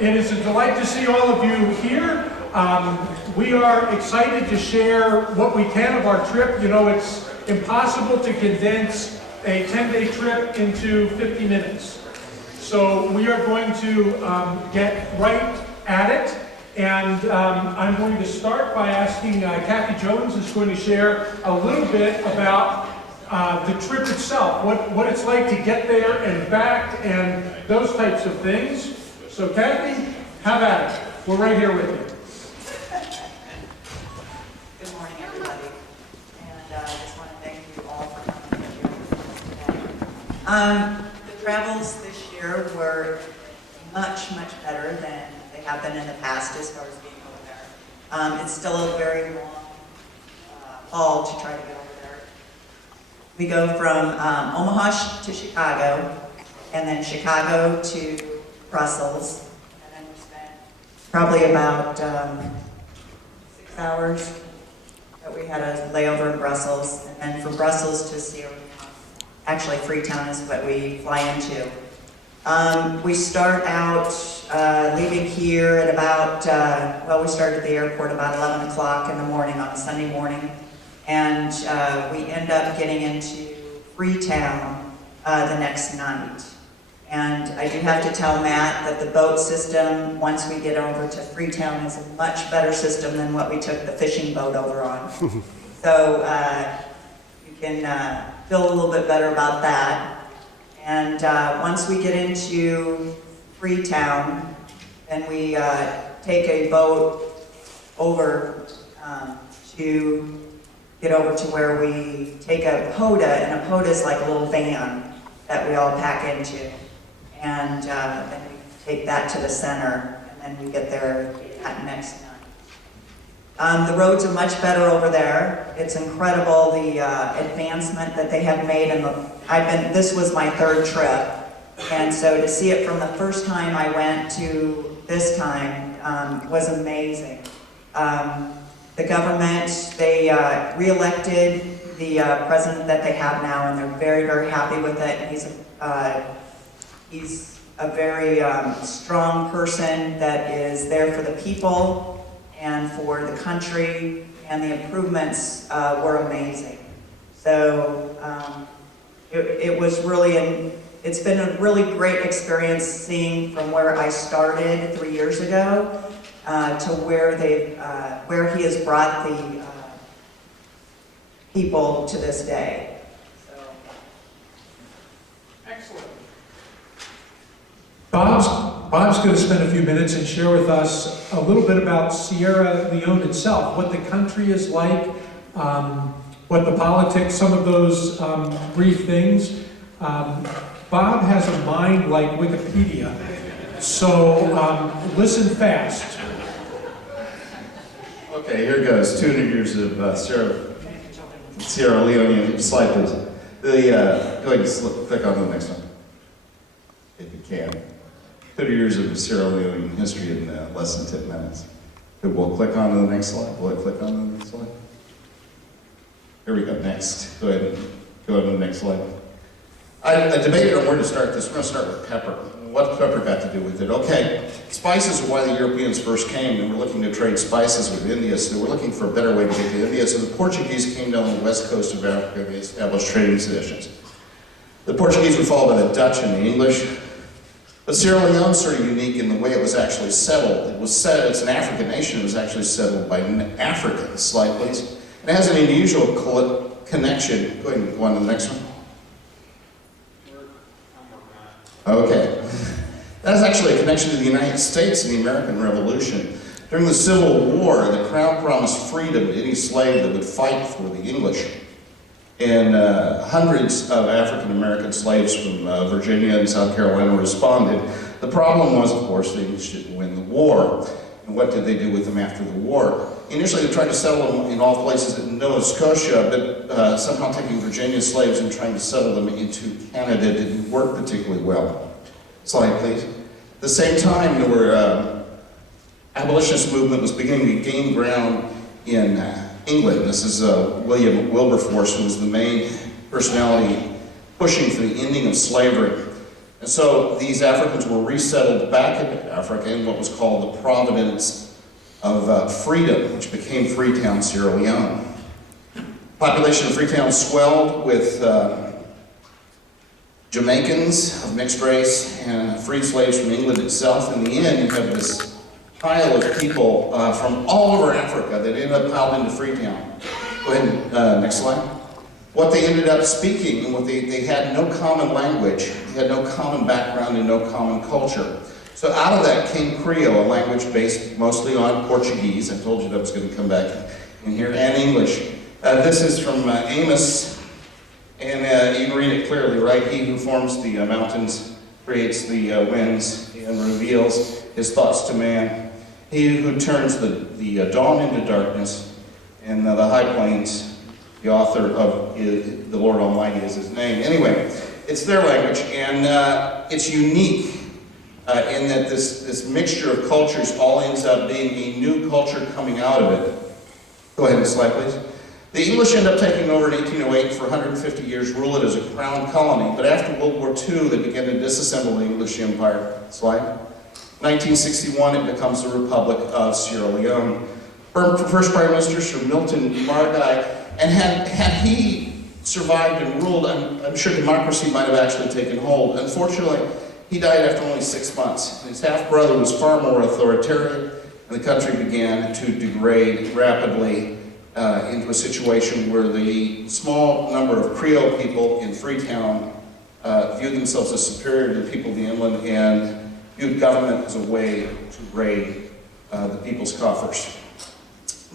It is a delight to see all of you here. We are excited to share what we can of our trip. You know, it's impossible to condense a 10-day trip into 50 minutes. So we are going to get right at it. And I'm going to start by asking Kathy Jones is going to share a little bit about the trip itself, what it's like to get there and back and those types of things. So Kathy, have at it. We're right here with you. Good morning, everybody. And I just want to thank you all for coming here today. The travels this year were much better than they have been in the past as far as being over there. It's still a very long haul to try to get over there. We go from Omaha to Chicago, and then Chicago to Brussels, and then we spent probably about 6 hours that we had a layover in Brussels, and then from Brussels to Sierra Leone. Actually, Freetown is what we fly into. We start out leaving here at about, we start at the airport about 11 o'clock in the morning on a Sunday morning, and we end up getting into Freetown the next night. And I do have to tell Matt that the boat system, once we get over to Freetown, is a much better system than what we took the fishing boat over on. So you can feel a little bit better about that. And once we get into Freetown, then we take a boat over to get over to where we take a POTA, and a POTA is like a little van that we all pack into. And then we take that to the center, and then we get there that next night. The roads are much better over there. It's incredible the advancement that they have made. And this was my third trip, and so to see it from the first time I went to this time was amazing. The government, they re-elected the president that they have now, and they're very happy with it. And he's a very strong person that is there for the people and for the country, and the improvements were amazing. So it was really, it's been a really great experience seeing from where I started 3 years ago to where he has brought the people to this day. Excellent. Bob's going to spend a few minutes and share with us a little bit about Sierra Leone itself, what the country is like, what the politics, some of those brief things. Bob has a mind like Wikipedia, so listen fast. Okay, here goes. 200 years of Sierra Leone. Slide, please. Go ahead and click on the next one, if you can. 200 years of Sierra Leone history in less than 10 minutes. Good, we'll click on to the next slide. Will I click on to the next slide? Here we go, next. Go ahead to the next slide. I debated on where to start this. We're going to start with pepper. What pepper got to do with it? Okay, spices are why the Europeans first came, and we're looking to trade spices with India, so we're looking for a better way to get to India. So the Portuguese came down the west coast of Africa, and they established trading stations. The Portuguese were followed by the Dutch and the English. But Sierra Leone is sort of unique in the way it was actually settled. It's an African nation. It was actually settled by Africans. Slide, please. It has an unusual connection. Go ahead and go on to the next one. Okay. That is actually a connection to the United States and the American Revolution. During the Civil War, the Crown promised freedom to any slave that would fight for the English. And hundreds of African-American slaves from Virginia and South Carolina responded. The problem was, of course, the English didn't win the war. And what did they do with them after the war? Initially, they tried to settle them in all places in Nova Scotia, but somehow taking Virginia slaves and trying to settle them into Canada didn't work particularly well. Slide, please. At the same time, there were abolitionist movement was beginning to gain ground in England. This is William Wilberforce, who was the main personality pushing for the ending of slavery. And so these Africans were resettled back in Africa in what was called the Province of Freedom, which became Freetown, Sierra Leone. Population of Freetown swelled with Jamaicans of mixed race and freed slaves from England itself. In the end, you have this pile of people from all over Africa that ended up piled into Freetown. Go ahead and next slide. What they ended up speaking, and what they had no common language, they had no common background and no common culture. So out of that came Creole, a language based mostly on Portuguese. I told you that was going to come back in here, and English. This is from Amos, and you can read it clearly, right? He who forms the mountains, creates the winds, and reveals his thoughts to man. He who turns the dawn into darkness, and the high plains, the author of the Lord Almighty is his name. Anyway, it's their language, and it's unique in that this mixture of cultures all ends up being a new culture coming out of it. Go ahead and slide, please. The English end up taking over in 1808 for 150 years, rule it as a crown colony, but after World War II, they began to disassemble the English Empire. Slide. 1961, it becomes the Republic of Sierra Leone. First Prime Minister, Sir Milton Margai, and had he survived and ruled, I'm sure democracy might have actually taken hold. Unfortunately, he died after only 6 months. His half-brother was far more authoritarian, and the country began to degrade rapidly into a situation where the small number of Creole people in Freetown viewed themselves as superior to the people of the inland and viewed government as a way to raid the people's coffers.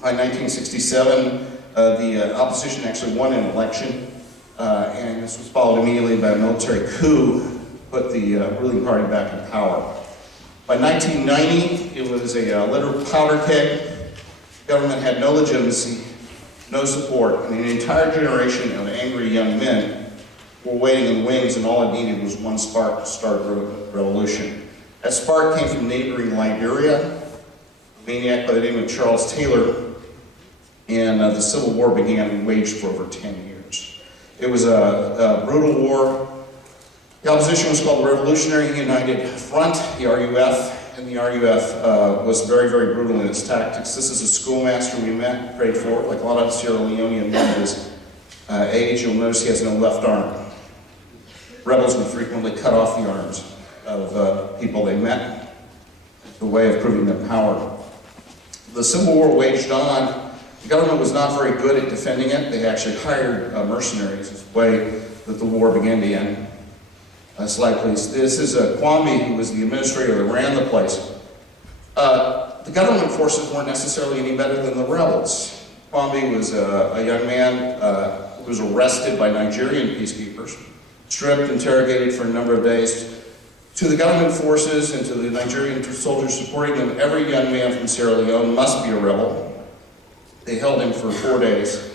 By 1967, the opposition actually won an election, and this was followed immediately by a military coup, put the ruling party back in power. By 1990, it was a literal powder keg. Government had no legitimacy, no support, and an entire generation of angry young men were waiting in the wings, and all it needed was one spark to start a revolution. That spark came from neighboring Liberia, a maniac by the name of Charles Taylor, and the Civil War began and waged for over 10 years. It was a brutal war. The opposition was called the Revolutionary United Front, the RUF, and the RUF was very, very brutal in its tactics. This is a schoolmaster we met, prayed for, like a lot of Sierra Leonean men of his age. You'll notice he has no left arm. Rebels would frequently cut off the arms of people they met. It's a way of proving their power. The Civil War waged on. The government was not very good at defending it. They actually hired mercenaries as a way that the war began to end. Slide, please. This is Kwame, who was the administrator that ran the place. The government forces weren't necessarily any better than the rebels. Kwame was a young man who was arrested by Nigerian peacekeepers, stripped, interrogated for a number of days. To the government forces and to the Nigerian soldiers supporting them, every young man from Sierra Leone must be a rebel. They held him for 4 days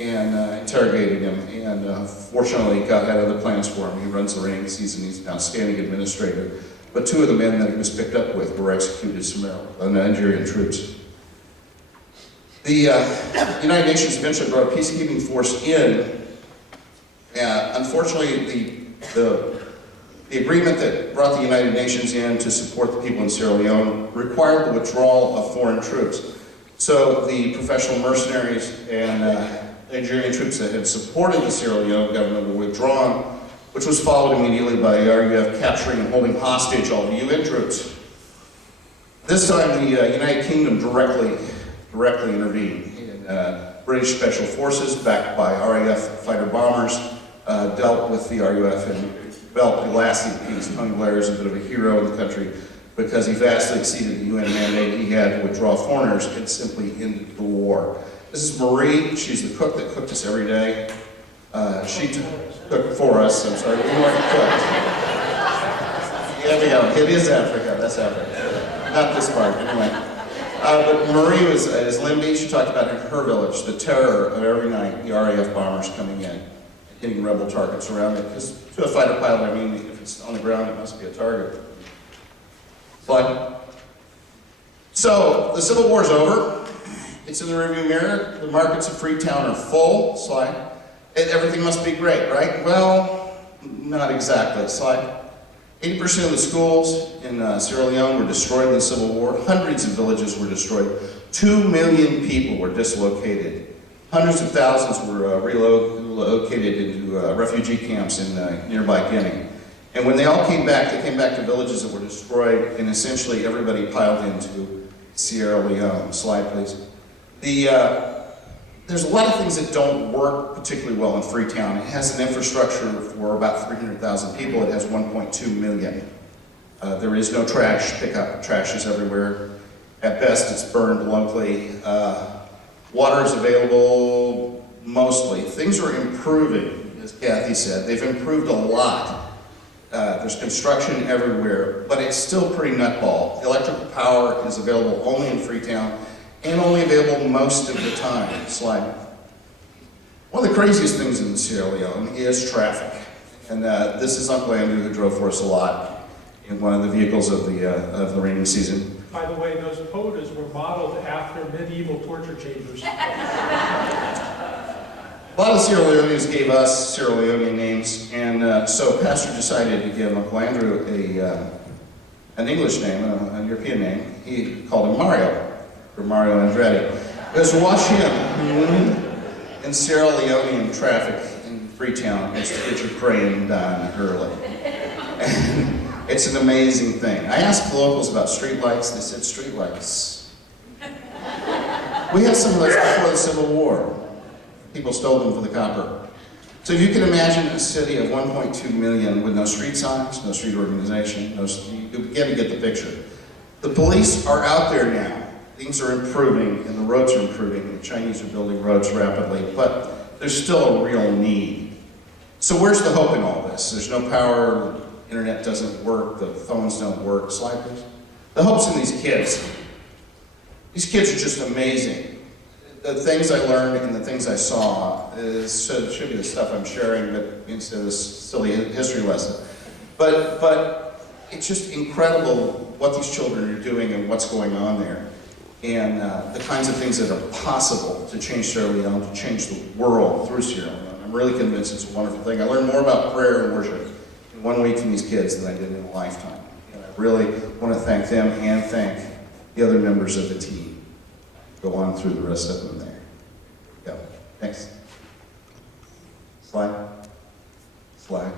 and interrogated him, and fortunately God had other plans for him. He runs the reigning season, he's an outstanding administrator. But 2 of the men that he was picked up with were executed summarily by Nigerian troops. The United Nations eventually brought a peacekeeping force in. Unfortunately, the agreement that brought the United Nations in to support the people in Sierra Leone required the withdrawal of foreign troops. So the professional mercenaries and Nigerian troops that had supported the Sierra Leone government were withdrawn, which was followed immediately by the RUF capturing and holding hostage all the UN troops. This time the United Kingdom directly intervened. British Special Forces, backed by RAF fighter bombers, dealt with the RUF and developed a lasting peace. Tony Blair is a bit of a hero in the country because he vastly exceeded the UN mandate he had to withdraw foreigners. It simply ended the war. This is Marie. She's the cook that cooked us every day. She cooked for us. I'm sorry, we weren't cooked. Yeah, we go. It is Africa. That's Africa. Not this part, anyway. But Marie was is Limby. She talked about her village, the terror of every night, the RAF bombers coming in, and hitting rebel targets around it. Because to a fighter pilot, I mean, if it's on the ground, it must be a target. Slide. So, the Civil War is over. It's in the rearview mirror. The markets of Freetown are full. Slide. Everything must be great, right? Well, not exactly. Slide. 80% of the schools in Sierra Leone were destroyed in the Civil War. Hundreds of villages were destroyed. 2 million people were dislocated. Hundreds of thousands were relocated into refugee camps in nearby Guinea. And when they all came back, they came back to villages that were destroyed, and essentially everybody piled into Sierra Leone. Slide, please. There's a lot of things that don't work particularly well in Freetown. It has an infrastructure for about 300,000 people. It has 1.2 million. There is no trash pickup. Trash is everywhere. At best, it's burned locally. Water is available mostly. Things are improving, as Kathy said. They've improved a lot. There's construction everywhere, but it's still pretty nutball. Electrical power is available only in Freetown, and only available most of the time. Slide. One of the craziest things in Sierra Leone is traffic. And this is Uncle Andrew, who drove for us a lot in one of the vehicles of the rainy season. By the way, those quotas were modeled after medieval torture chambers. A lot of Sierra Leoneans gave us Sierra Leonean names, and so Pastor decided to give Uncle Andrew an English name, a European name. He called him Mario. For Mario Andretti. Because watch him in Sierra Leonean traffic in Freetown is to get your praying done early. And it's an amazing thing. I asked the locals about streetlights, they said streetlights. We had some of those before the Civil War. People stole them for the copper. So if you can imagine a city of 1.2 million with no street signs, no street organization, you begin to get the picture. The police are out there now. Things are improving, and the roads are improving. The Chinese are building roads rapidly, but there's still a real need. So where's the hope in all this? There's no power, internet doesn't work, the phones don't work. Slide, please. The hope's in these kids. These kids are just amazing. The things I learned and the things I saw should be the stuff I'm sharing, but instead of this silly history lesson. But it's just incredible what these children are doing and what's going on there. And the kinds of things that are possible to change Sierra Leone, to change the world through Sierra Leone. I'm really convinced it's a wonderful thing. I learned more about prayer and worship in 1 week from these kids than I did in a lifetime. And I really want to thank them and thank the other members of the team. Go on through the rest of them there. Go. Thanks. Slide. Slide.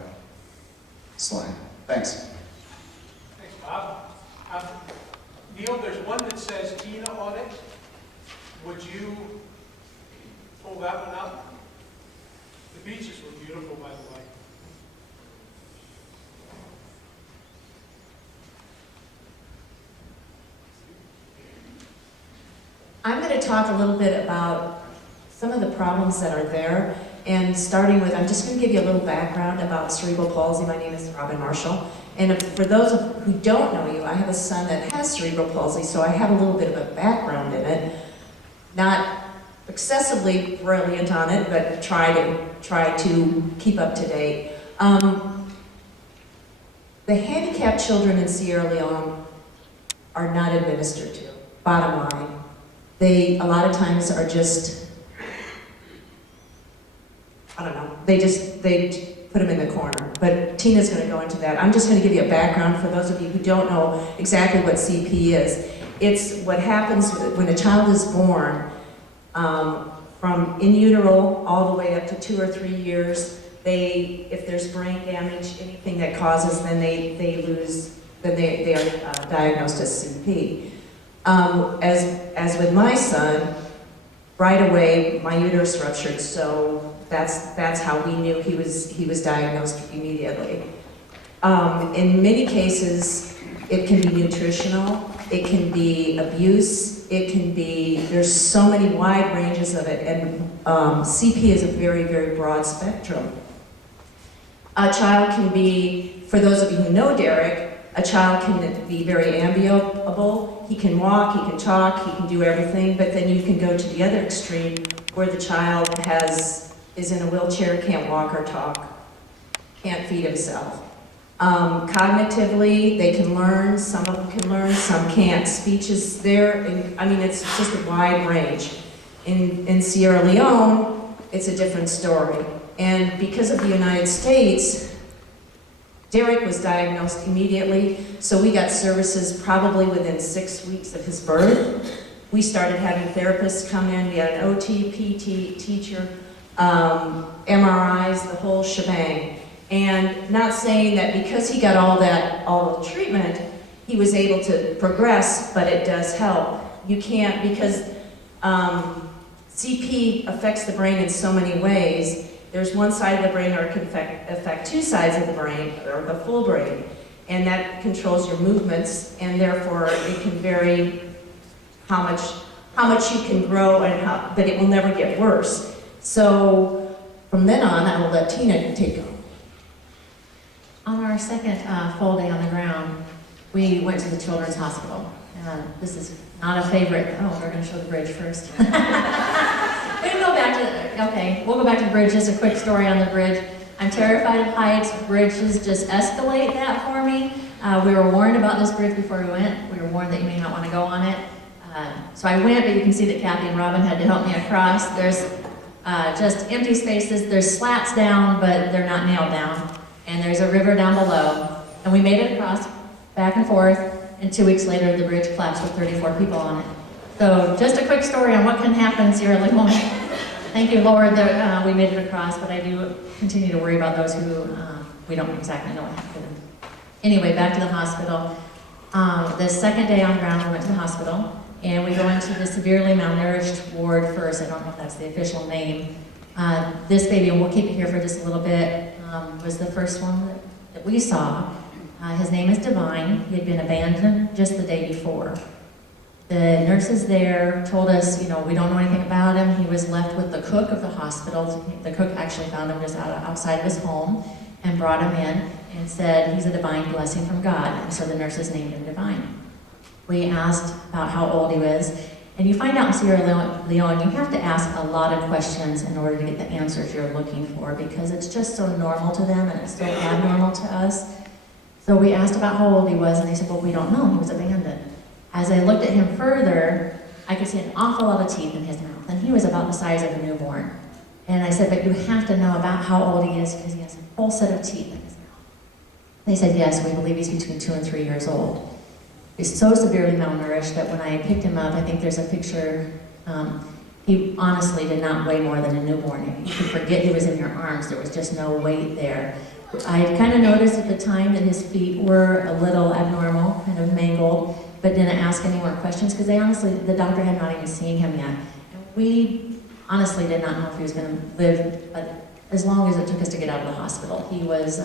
Slide. Thanks. Thanks, Bob. Neil, there's one that says Tina on it. Would you pull that one up? The beaches were beautiful, by the way. I'm going to talk a little bit about some of the problems that are there, and starting with, I'm just going to give you a little background about cerebral palsy. My name is Robin Marshall, and for those who don't know you, I have a son that has cerebral palsy, so I have a little bit of a background in it. Not excessively brilliant on it, but try to keep up to date. The handicapped children in Sierra Leone are not administered to, bottom line. They, a lot of times, are just, I don't know, they put them in the corner. But Tina's going to go into that. I'm just going to give you a background for those of you who don't know exactly what CP is. It's what happens when a child is born, from in utero all the way up to 2 or 3 years. If there's brain damage, anything that causes, then they are diagnosed as CP. As with my son, right away my uterus ruptured, so that's how we knew he was diagnosed immediately. In many cases, it can be nutritional, it can be abuse, it can be, there's so many wide ranges of it, and CP is a very, very broad spectrum. A child can be, for those of you who know Derek, a child can be very ambiable. He can walk, he can talk, he can do everything, but then you can go to the other extreme where the child is in a wheelchair, can't walk or talk, can't feed himself. Cognitively, they can learn, some of them can learn, some can't. Speech is there, and I mean, it's just a wide range. In Sierra Leone, it's a different story. And because of the United States, Derek was diagnosed immediately, so we got services probably within 6 weeks of his birth. We started having therapists come in. We had an OT, PT, teacher, MRIs, the whole shebang. And not saying that because he got all the treatment, he was able to progress, but it does help. You can't, because CP affects the brain in so many ways. There's one side of the brain, or it can affect two sides of the brain, or the full brain. And that controls your movements, and therefore it can vary how much you can grow, and but it will never get worse. So from then on, I will let Tina take over. On our second full day on the ground, we went to the Children's Hospital. This is not a favorite. Oh, we're going to show the bridge first. We can go back to, okay, we'll go back to the bridge. Just a quick story on the bridge. I'm terrified of heights. Bridges just escalate that for me. We were warned about this bridge before we went. We were warned that you may not want to go on it. So I went, but you can see that Kathy and Robin had to help me across. There's just empty spaces. There's slats down, but they're not nailed down. And there's a river down below. And we made it across, back and forth, and 2 weeks later the bridge collapsed with 34 people on it. So just a quick story on what can happen in Sierra Leone. Thank you, Lord, that we made it across, but I do continue to worry about those who we don't exactly know what happened to them. Anyway, back to the hospital. The second day on ground, we went to the hospital, and we go into the severely malnourished ward first. I don't know if that's the official name. This baby, and we'll keep it here for just a little bit, was the first one that we saw. His name is Divine. He had been abandoned just the day before. The nurses there told us, we don't know anything about him. He was left with the cook of the hospital. The cook actually found him just outside of his home and brought him in and said he's a divine blessing from God. And so the nurses named him Divine. We asked about how old he was. And you find out in Sierra Leone, you have to ask a lot of questions in order to get the answers you're looking for, because it's just so normal to them and it's so abnormal to us. So we asked about how old he was, and they said, well, we don't know, he was abandoned. As I looked at him further, I could see an awful lot of teeth in his mouth, and he was about the size of a newborn. And I said, but you have to know about how old he is, because he has a whole set of teeth in his mouth. They said, yes, we believe he's between 2 and 3 years old. He's so severely malnourished that when I picked him up, I think there's a picture, he honestly did not weigh more than a newborn. You could forget he was in your arms. There was just no weight there. I kind of noticed at the time that his feet were a little abnormal, kind of mangled, but didn't ask any more questions because the doctor had not even seen him yet. And we honestly did not know if he was going to live, but as long as it took us to get out of the hospital. He was,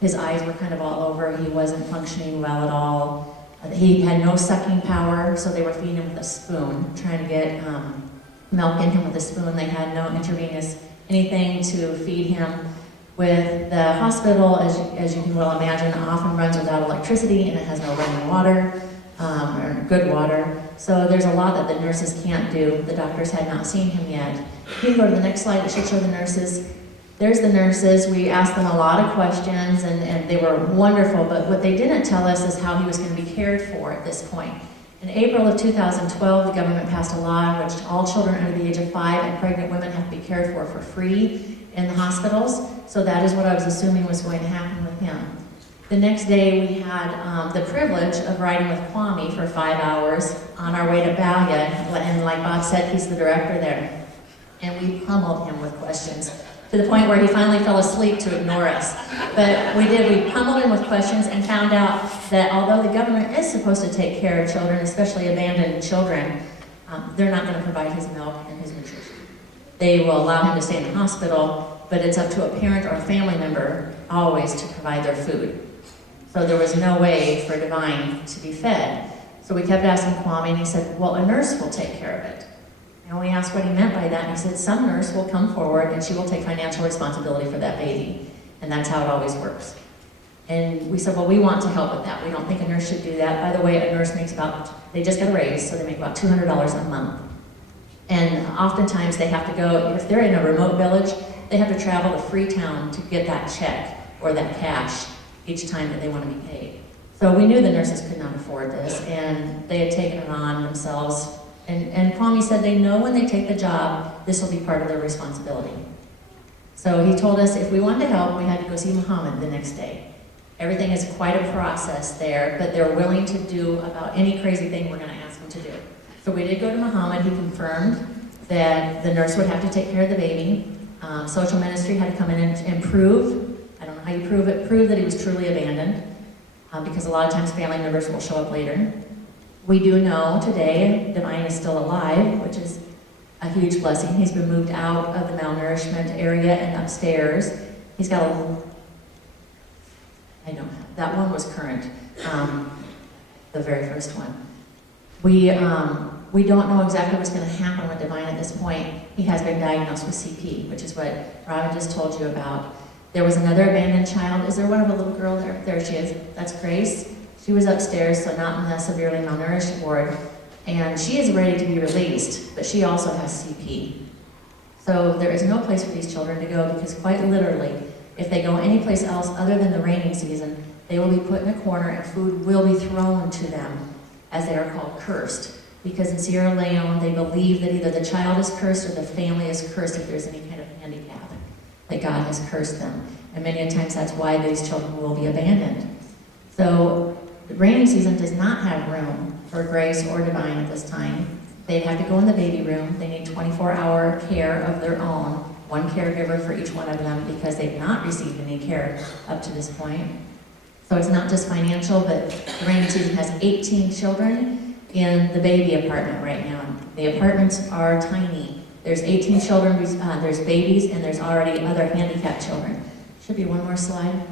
his eyes were kind of all over. He wasn't functioning well at all. He had no sucking power, so they were feeding him with a spoon, trying to get milk in him with a spoon. They had no intravenous anything to feed him. With the hospital, as you can well imagine, often runs without electricity, and it has no running water, or good water. So there's a lot that the nurses can't do. The doctors had not seen him yet. You can go to the next slide. It should show the nurses. There's the nurses. We asked them a lot of questions, and they were wonderful, but what they didn't tell us is how he was going to be cared for at this point. In April of 2012, the government passed a law in which all children under the age of 5 and pregnant women have to be cared for free in the hospitals. So that is what I was assuming was going to happen with him. The next day, we had the privilege of riding with Kwame for 5 hours on our way to Balya, and like Bob said, he's the director there. And we pummeled him with questions, to the point where he finally fell asleep to ignore us. But we pummeled him with questions and found out that although the government is supposed to take care of children, especially abandoned children, they're not going to provide his milk and his nutrition. They will allow him to stay in the hospital, but it's up to a parent or a family member always to provide their food. So there was no way for Divine to be fed. So we kept asking Kwame, and he said, well, a nurse will take care of it. And we asked what he meant by that, and he said, some nurse will come forward and she will take financial responsibility for that baby. And that's how it always works. And we said, well, we want to help with that. We don't think a nurse should do that. By the way, a nurse makes they just got a raise, so they make about $200 a month. And oftentimes they have to go, if they're in a remote village, they have to travel to Freetown to get that check or that cash each time that they want to be paid. So we knew the nurses could not afford this, and they had taken it on themselves. And Kwame said they know when they take the job, this will be part of their responsibility. So he told us if we wanted to help, we had to go see Muhammad the next day. Everything is quite a process there, but they're willing to do about any crazy thing we're gonna ask them to do. So we did go to Muhammad. He confirmed that the nurse would have to take care of the baby. Social ministry had to come in and prove, I don't know how you prove it, prove that he was truly abandoned, because a lot of times family members will show up later. We do know today Divine is still alive, which is a huge blessing. He's been moved out of the malnourishment area and upstairs. He's got a, that one was current, the very first one. We don't know exactly what's going to happen with Divine at this point. He has been diagnosed with CP, which is what Robin just told you about. There was another abandoned child. Is there one of a little girl there? There she is. That's Grace. She was upstairs, so not in the severely malnourished ward. And she is ready to be released, but she also has CP. So there is no place for these children to go because quite literally, if they go anyplace else other than the raining season, they will be put in a corner and food will be thrown to them, as they are called cursed. Because in Sierra Leone, they believe that either the child is cursed or the family is cursed if there's any kind of handicap, that God has cursed them. And many times that's why these children will be abandoned. So the rainy season does not have room for Grace or Divine at this time. They have to go in the baby room. They need 24-hour care of their own, one caregiver for each one of them because they've not received any care up to this point. So it's not just financial, but the rainy season has 18 children in the baby apartment right now. The apartments are tiny. There's 18 children, there's babies, and there's already other handicapped children. Should be one more slide.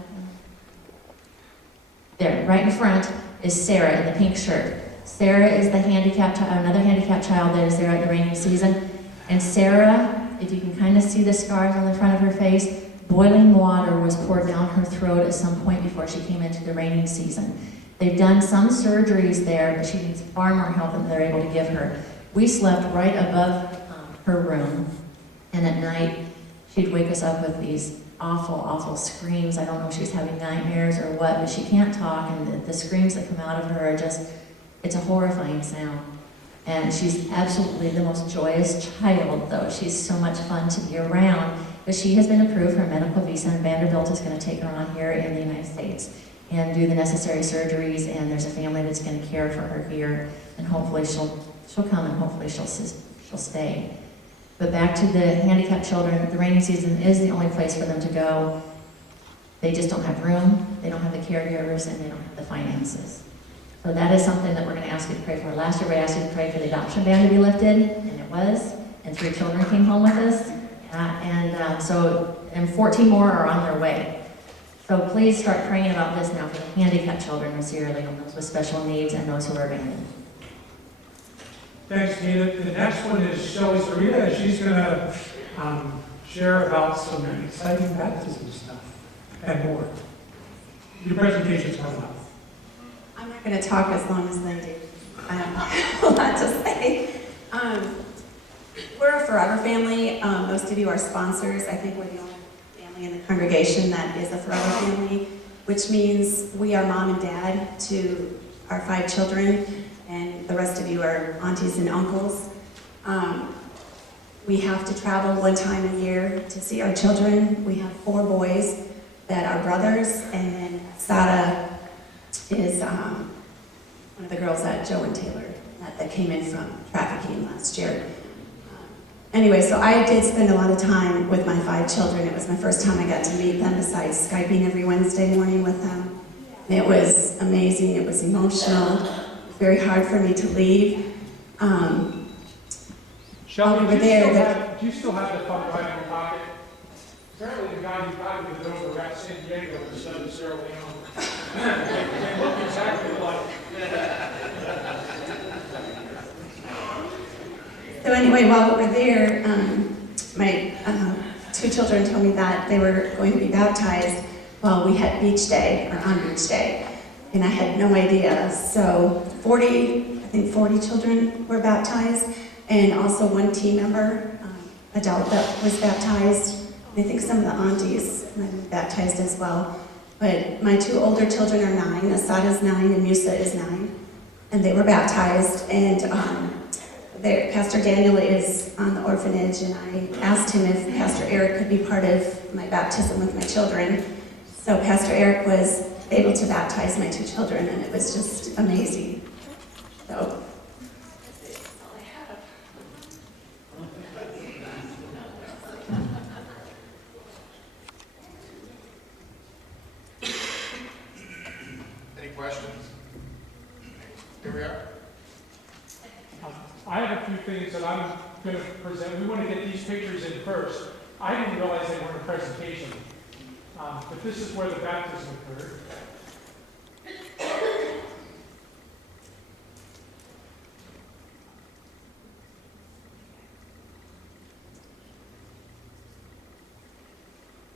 There, right in front is Sarah in the pink shirt. Sarah is the another handicapped child that is there at the rainy season. And Sarah, if you can kind of see the scars on the front of her face, boiling water was poured down her throat at some point before she came into the raining season. They've done some surgeries there, but she needs far more help than they're able to give her. We slept right above her room, and at night she'd wake us up with these awful, awful screams. I don't know if she's having nightmares or what, but she can't talk, and the screams that come out of her are just, it's a horrifying sound. And she's absolutely the most joyous child, though. She's so much fun to be around. But she has been approved for a medical visa, and Vanderbilt is going to take her on here in the United States and do the necessary surgeries, and there's a family that's going to care for her here, and hopefully she'll come, and hopefully she'll stay. But back to the handicapped children, the rainy season is the only place for them to go. They just don't have room, they don't have the caregivers, and they don't have the finances. So that is something that we're going to ask you to pray for. Last year we asked you to pray for the adoption ban to be lifted, and it was, and 3 children came home with us. And 14 more are on their way. So please start praying about this now for the handicapped children in Sierra Leone, those with special needs and those who are abandoned. Thanks, Nina. The next one is Shelley Sarita, and she's going to share about some exciting baptism stuff and more. Your presentation's coming up. I'm not going to talk as long as they do. I have a lot to say. We're a forever family. Most of you are sponsors. I think we're the only family in the congregation that is a forever family, which means we are mom and dad to our 5 children, and the rest of you are aunties and uncles. We have to travel 1 time a year to see our children. We have 4 boys that are brothers, and then Sada is one of the girls that Joe and Taylor that came in from trafficking last year. Anyway, so I did spend a lot of time with my 5 children. It was my first time I got to meet them besides Skyping every Wednesday morning with them. It was amazing, it was emotional. It was very hard for me to leave. Shelley, over there, do you still have the phone right in your pocket? Apparently the guy you got with it over at San Diego, the son of Sierra Leone. They look exactly alike. So anyway, while we were there, my 2 children told me that they were going to be baptized while we had beach day, or on beach day. And I had no idea. So 40 children were baptized, and also 1 team member, adult, that was baptized. And I think some of the aunties might be baptized as well. But my 2 older children are 9, Asada's 9 and Musa is 9. And they were baptized, and Pastor Daniel is on the orphanage, and I asked him if Pastor Eric could be part of my baptism with my children. So Pastor Eric was able to baptize my 2 children, and it was just amazing. So, that's all I have. Any questions? Here we are. I have a few things that I'm going to present. We want to get these pictures in first. I didn't realize they were in a presentation, but this is where the baptism occurred.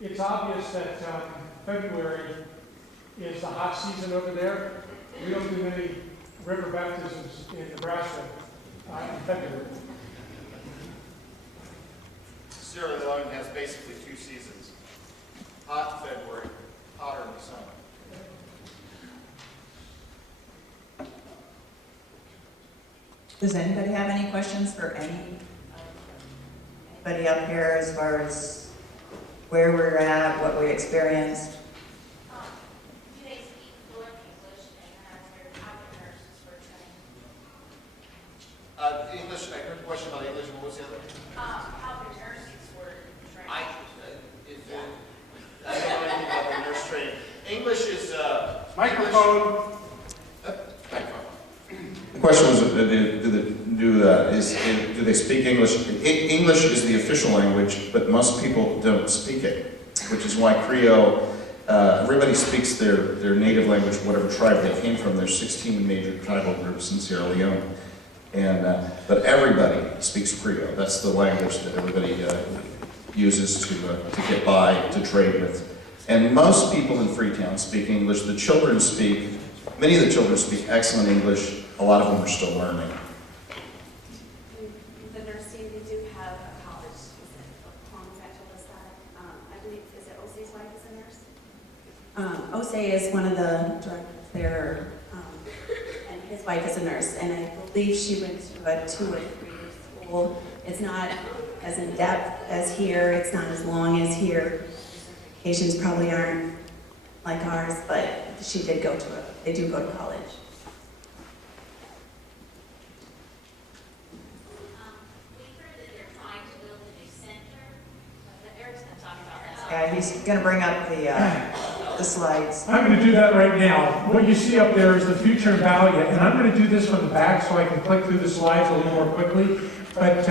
It's obvious that February is the hot season over there. We don't do many river baptisms in Nebraska in February. Sierra Leone has basically 2 seasons. Hot in February, hotter in the summer. Does anybody have any questions for anybody up here as far as where we're at, what we experienced? Do they speak fluent English and how the nurses were trained? English, I heard a question about English. What was the other? How the nurses were trained? I don't know anything about the nurse training. English is, Microphone. The question was, do they speak English? English is the official language, but most people don't speak it, which is why Creole, everybody speaks their native language, whatever tribe they came from. There's 16 major tribal groups in Sierra Leone, but everybody speaks Creole. That's the language that everybody uses to get by, to trade with. And most people in Freetown speak English. The children speak, many of the children speak excellent English. A lot of them are still learning. The nursing, they do have a college, is it Kwong's that told us that? I believe, is it Ose's wife is a nurse? Ose is one of the directors there, and his wife is a nurse, and I believe she went to a 2 or 3 year school. It's not as in depth as here, it's not as long as here. Certifications probably aren't like ours, but she did go to they do go to college. We heard that they're trying to build a new center, but Eric's going to talk about that. Yeah, he's going to bring up the slides. I'm going to do that right now. What you see up there is the future in Valiant, and I'm going to do this from the back so I can click through the slides a little more quickly. But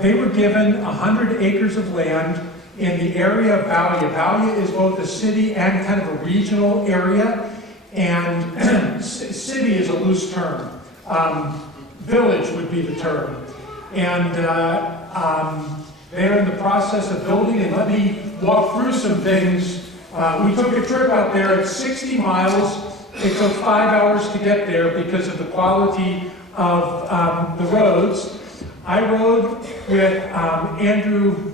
they were given 100 acres of land in the area of Valiant. Valiant is both a city and kind of a regional area, and city is a loose term. Village would be the term. And they're in the process of building, and let me walk through some things. We took a trip out there. It's 60 miles. It took 5 hours to get there because of the quality of the roads. I rode with Andrew.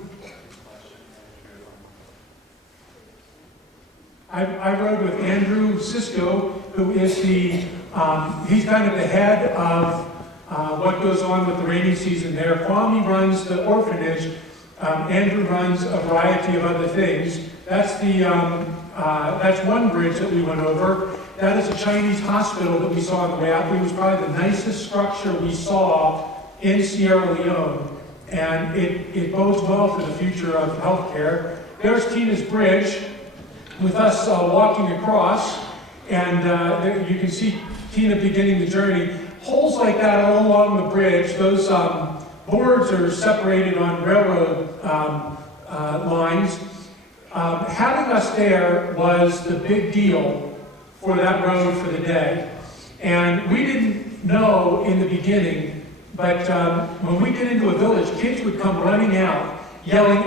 I rode with Andrew Sisko, who is he's kind of the head of what goes on with the rainy season there. Kwame runs the orphanage. Andrew runs a variety of other things. That's that's one bridge that we went over. That is a Chinese hospital that we saw on the way out. It was probably the nicest structure we saw in Sierra Leone, and it bodes well for the future of healthcare. There's Tina's Bridge with us walking across, and there you can see Tina beginning the journey. Holes like that all along the bridge, those boards are separated on railroad lines. Having us there was the big deal for that road for the day. And we didn't know in the beginning, but when we get into a village, kids would come running out, yelling,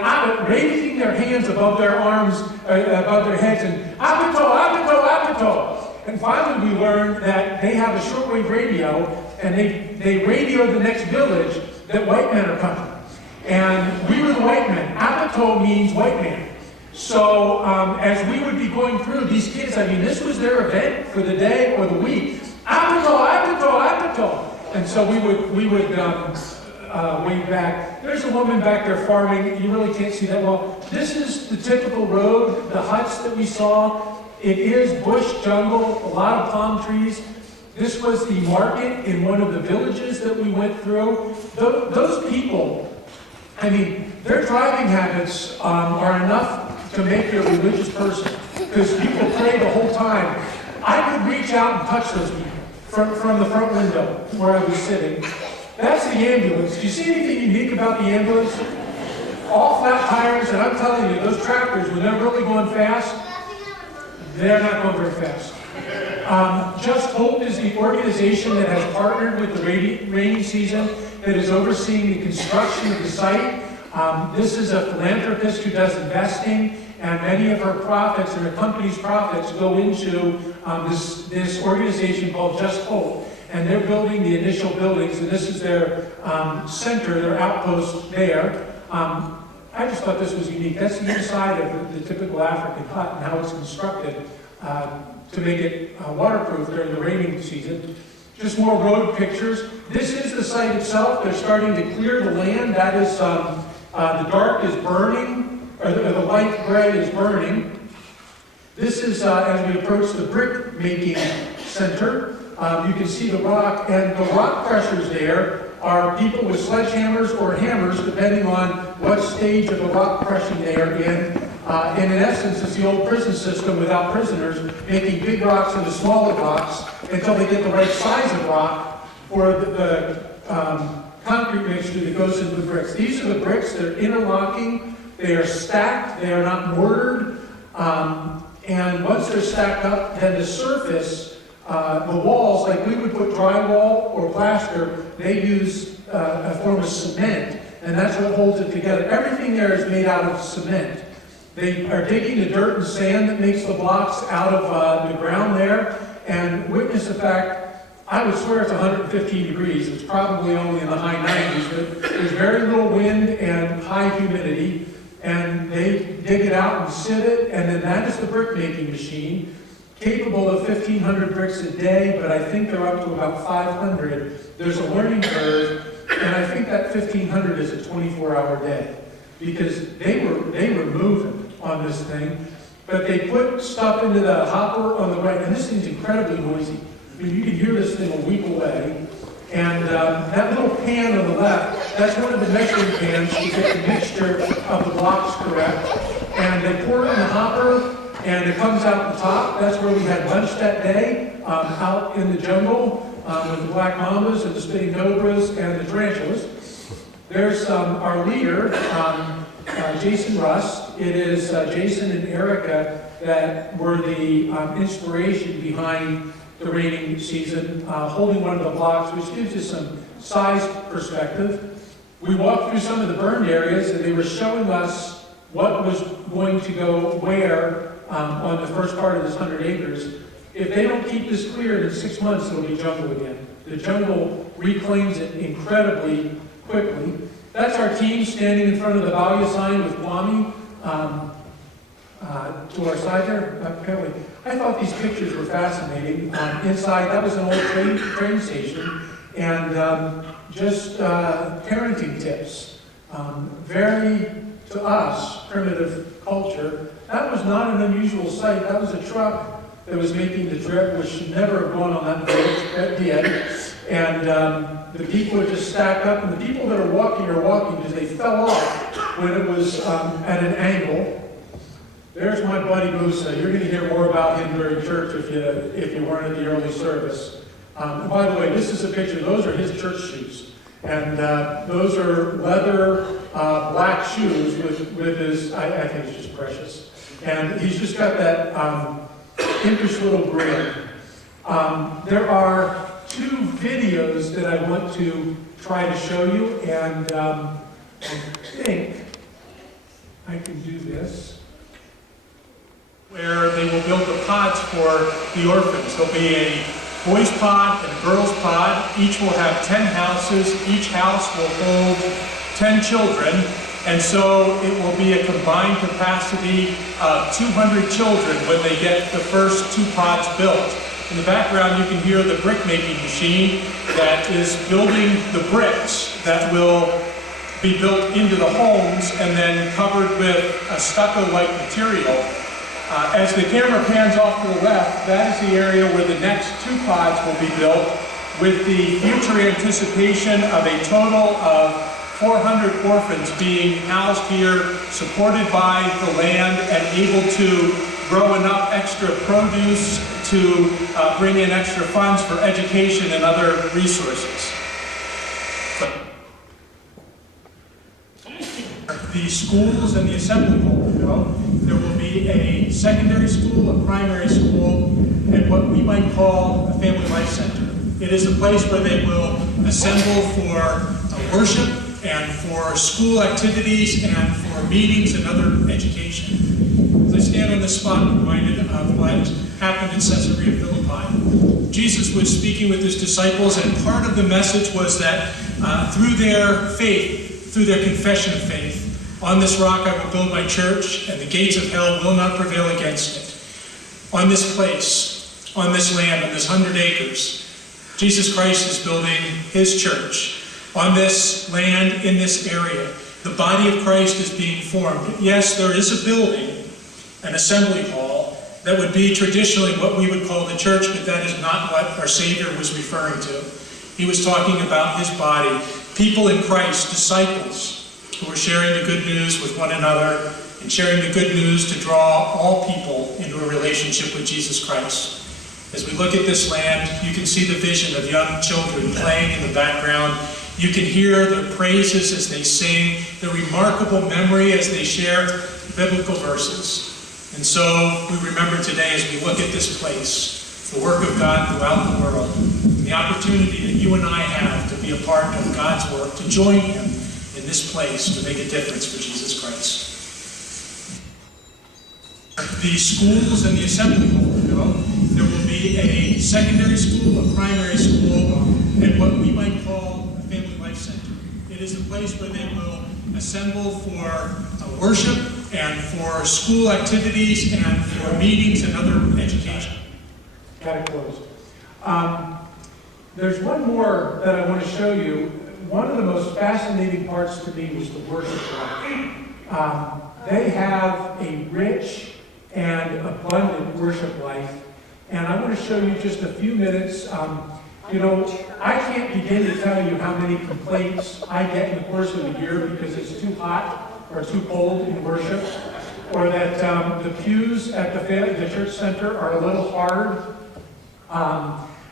raising their hands above their arms, above their heads, and Apito, Apito, Apito. And finally we learned that they have a shortwave radio, and they radio the next village that white men are coming. And we were the white men. Apito means white man. So as we would be going through, these kids, I mean, this was their event for the day or the week. Apito, Apito, Apito. And so we would wave back. There's a woman back there farming. You really can't see that well. This is the typical road, the huts that we saw. It is bush jungle, a lot of palm trees. This was the market in one of the villages that we went through. Those people, I mean, their driving habits are enough to make you a religious person, because people pray the whole time. I could reach out and touch those people from the front window where I was sitting. That's the ambulance. Do you see anything unique about the ambulance? All flat tires, and I'm telling you, those tractors, when they're really going fast, they're not going very fast. Just Hope is the organization that has partnered with the rainy season that is overseeing the construction of the site. This is a philanthropist who does investing, and many of her profits and her company's profits go into this organization called Just Hope. And they're building the initial buildings, and this is their center, their outpost there. I just thought this was unique. That's the inside of the typical African hut and how it's constructed to make it waterproof during the raining season. Just more road pictures. This is the site itself. They're starting to clear the land. That is, the dark is burning, or the light gray is burning. This is, as we approach the brick making center, you can see the rock, and the rock crushers there are people with sledgehammers or hammers, depending on what stage of the rock crushing they are in. And in essence, it's the old prison system without prisoners, making big rocks into smaller rocks until they get the right size of rock for the concrete mixture that goes into the bricks. These are the bricks. They're interlocking. They are stacked. They are not mortared. And once they're stacked up, then the surface, the walls, like we would put drywall or plaster, they use a form of cement, and that's what holds it together. Everything there is made out of cement. They are digging the dirt and sand that makes the blocks out of the ground there, and witness the fact, I would swear it's 115 degrees. It's probably only in the high 90s, but there's very little wind and high humidity, and they dig it out and sieve it, and then that is the brick making machine, capable of 1,500 bricks a day, but I think they're up to about 500. There's a learning curve, and I think that 1,500 is a 24-hour day, because they were moving on this thing, but they put stuff into the hopper on the right, and this thing's incredibly noisy. I mean, you can hear this thing a week away, and that little pan on the left, that's one of the measuring pans to get the mixture of the blocks correct, and they pour it in the hopper, and it comes out the top. That's where we had lunch that day, out in the jungle, with the black mambas and the spitting cobras and the tarantulas. There's our leader, Jason Rust. It is Jason and Erica that were the inspiration behind the raining season, holding one of the blocks, which gives you some size perspective. We walked through some of the burned areas, and they were showing us what was going to go where on the first part of this 100 acres. If they don't keep this cleared in 6 months, it'll be jungle again. The jungle reclaims it incredibly quickly. That's our team standing in front of the value sign with Kwame to our side there. Apparently, I thought these pictures were fascinating. Inside, that was an old train station, and just parenting tips. Very, to us, primitive culture. That was not an unusual sight. That was a truck that was making the trip, which should never have gone on that bridge, that did. And the people are just stacked up, and the people that are walking because they fell off when it was at an angle. There's my buddy Musa. You're going to hear more about him during church if you weren't at the early service. And by the way, this is a picture. Those are his church shoes. And those are leather black shoes with his, I think it's just precious. And he's just got that impish little grin. There are 2 videos that I want to try to show you, and I think I can do this, where they will build the pods for the orphans. There'll be a boys pod and a girls pod. Each will have 10 houses. Each house will hold 10 children. And so it will be a combined capacity of 200 children when they get the first 2 pods built. In the background, you can hear the brick making machine that is building the bricks that will be built into the homes and then covered with a stucco-like material. As the camera pans off to the left, that is the area where the next 2 pods will be built, with the future anticipation of a total of 400 orphans being housed here, supported by the land, and able to grow enough extra produce to bring in extra funds for education and other resources. The schools and the assembly hall will go. There will be a secondary school, a primary school, and what we might call a family life center. It is a place where they will assemble for worship and for school activities and for meetings and other education. As I stand on this spot, I'm reminded of what happened in Caesarea Philippi. Jesus was speaking with his disciples, and part of the message was that through their faith, through their confession of faith, on this rock I will build my church, and the gates of hell will not prevail against it. On this place, on this land, on this 100 acres, Jesus Christ is building his church. On this land, in this area, the body of Christ is being formed. Yes, there is a building, an assembly hall, that would be traditionally what we would call the church, but that is not what our Savior was referring to. He was talking about his body, people in Christ, disciples, who are sharing the good news with one another and sharing the good news to draw all people into a relationship with Jesus Christ. As we look at this land, you can see the vision of young children playing in the background. You can hear their praises as they sing, their remarkable memory as they share biblical verses. And so we remember today, as we look at this place, the work of God throughout the world, and the opportunity that you and I have to be a part of God's work, to join him in this place to make a difference for Jesus Christ. The schools and the assembly hall will go. There will be a secondary school, a primary school, and what we might call a family life center. It is a place where they will assemble for worship and for school activities and for meetings and other education. Got it closed. There's one more that I want to show you. One of the most fascinating parts to me was the worship life. They have a rich and abundant worship life, and I want to show you just a few minutes. You know, I can't begin to tell you how many complaints I get in the course of the year because it's too hot or too cold in worship, or that the pews at the church center are a little hard,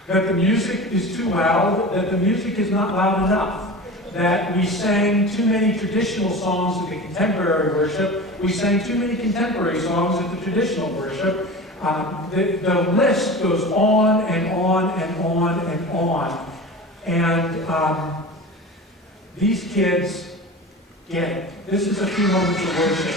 that the music is too loud, that the music is not loud enough, that we sang too many traditional songs at the contemporary worship, we sang too many contemporary songs at the traditional worship. The list goes on and on and on and on. And these kids get it. This is a few moments of worship.